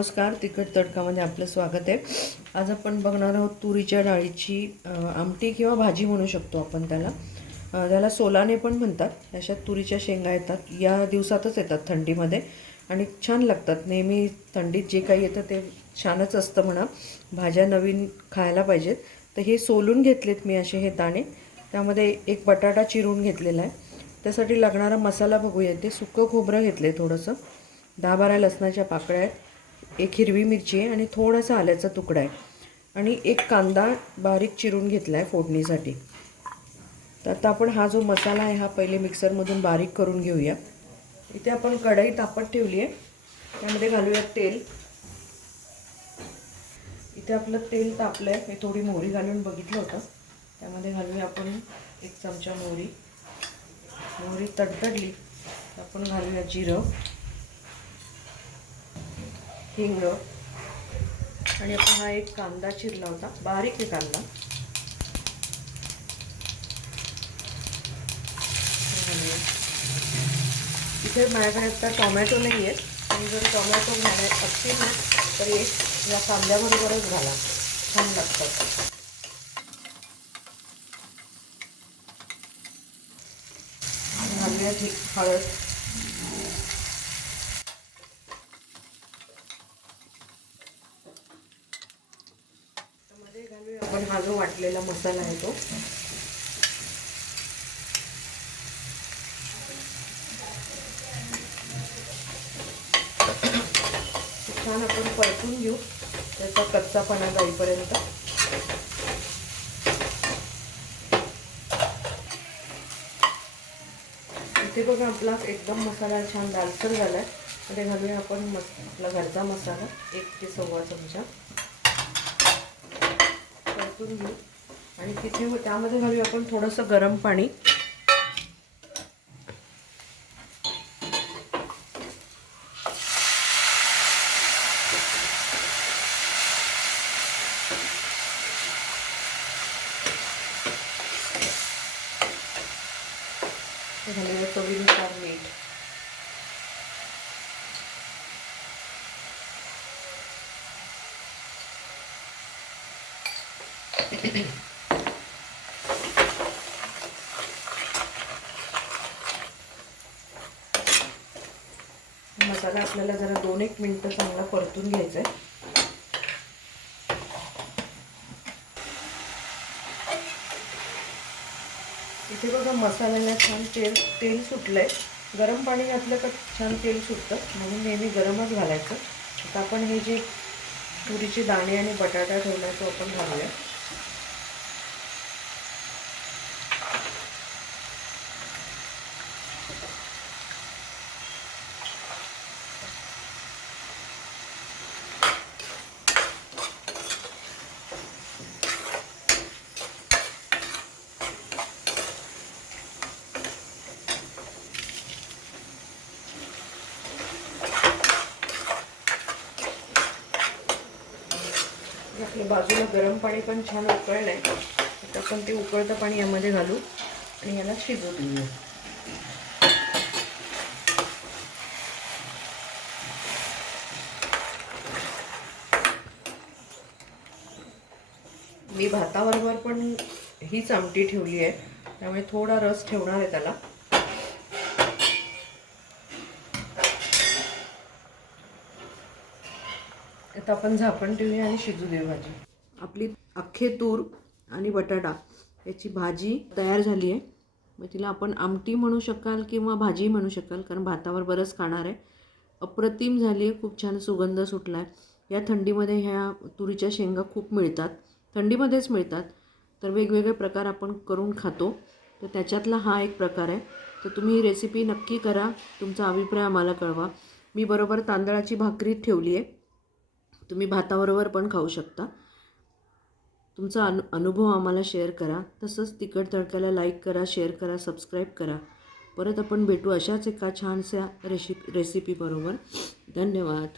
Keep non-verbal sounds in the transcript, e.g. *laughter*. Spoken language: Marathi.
नमस्कार तिखट तडकामध्ये आपलं स्वागत आहे. आज आपण बघणार आहोत तुरीच्या डाळीची आमटी किंवा भाजी म्हणू शकतो आपण त्याला. त्याला सोलाने पण म्हणतात. अशा तुरीच्या शेंगा येतात. या दिवसातच येतात थंडीमध्ये आणि छान लागतात. नेहमी थंडीत जे काही येतं ते छानच असतं म्हणा. भाज्या नवीन खायला पाहिजेत. तर हे सोलून घेतलेत मी असे हे दाणे. त्यामध्ये एक बटाटा चिरून घेतलेला आहे. त्यासाठी लागणारा मसाला बघूया. ते सुकं खोबरं घेतलं आहे थोडंसं. दहा बारा लसणाच्या पाकळ्या आहेत. एक हिरवी मिरची आहे आणि थोडासा आल्याचा तुकडा आहे. आणि एक कांदा बारीक चिरून घेतला आहे फोडणीसाठी. तर आता आपण हा जो मसाला आहे हा पहिले मिक्सरमधून बारीक करून घेऊया. इथे आपण कढई तापत ठेवली आहे. त्यामध्ये घालूया तेल. इथे आपलं तेल तापलं आहे मी थोडी मोहरी घालून बघितलं होतं. त्यामध्ये घालूया आपण एक चमचा मोहरी. मोहरी तडतडली. आपण घालूया जिरं. हिंग. आणि आपण हा एक कांदा चिरला होता. बारीक आहे कांदा. इथे माझ्याकडे आता टोमॅटो नाही आहेत. आणि जर टोमॅटो घालाय असतील ना तर एक या कांद्याबरोबरच घाला. छान लागतात. हळदमध्ये घालूया आपण हा जो वाटलेला मसाला आहे तो. छान आपण परतून घेऊ. त्याचा कच्चापणा जाईपर्यंत. इथे बघा आपला एकदम मसाला छान लालसर झाला आहे घालूया आपण मस आपला घरचा मसाला एक ते सव्वा चमचा. परतून घेऊ. आणि तिथे त्यामध्ये घालूया आपण थोडंसं गरम पाणी. घालूया चवीनुसार मीठ. *coughs* मसाला आपल्याला जरा दोन एक मिनटं चांगला परतून घ्यायचा आहे इथे बघा मसाल्याला छान तेल तेल सुटलंय. गरम पाणी घातलं का छान तेल सुटतं. म्हणून नेहमी गरमच घालायचं. आता आपण हे जे तुरीचे दाणे आणि बटाटा ठेवला तो आपण घालूया. बाजूला गरम पाणी पण छान उकळलं आहे आता आपण ते उकळतं पाणी यामध्ये घालू आणि याला शिजू देऊया मी भाताबरोबर पण हीच आमटी ठेवली आहे. त्यामुळे थोडा रस ठेवणार आहे त्याला. आता आपण झाकण ठेवूया आणि शिजू देऊ भाजी. आपली अख्खे तूर आणि बटाटा याची भाजी तयार झाली आहे. मग तिला आपण आमटी म्हणू शकाल किंवा भाजी म्हणू शकाल कारण भातावर बरंच खाणार आहे. अप्रतिम झाली आहे खूप छान सुगंध सुटला आहे या थंडीमध्ये ह्या तुरीच्या शेंगा खूप मिळतात. थंडीमध्येच मिळतात. तर वेगवेगळे प्रकार आपण करून खातो. तर त्याच्यातला हा एक प्रकार आहे. तर तुम्ही ही रेसिपी नक्की करा. तुमचा अभिप्राय आम्हाला कळवा. मी बरोबर तांदळाची भाकरी ठेवली आहे. तुम्ही भाताबरोबर पण खाऊ शकता. तुमचा अनु अनुभव आम्हाला शेअर करा. तसंच तिखट तडक्याला लाईक करा शेअर करा सबस्क्राईब करा. परत आपण भेटू अशाच एका छानशा रेसिपी रेसिपीबरोबर धन्यवाद.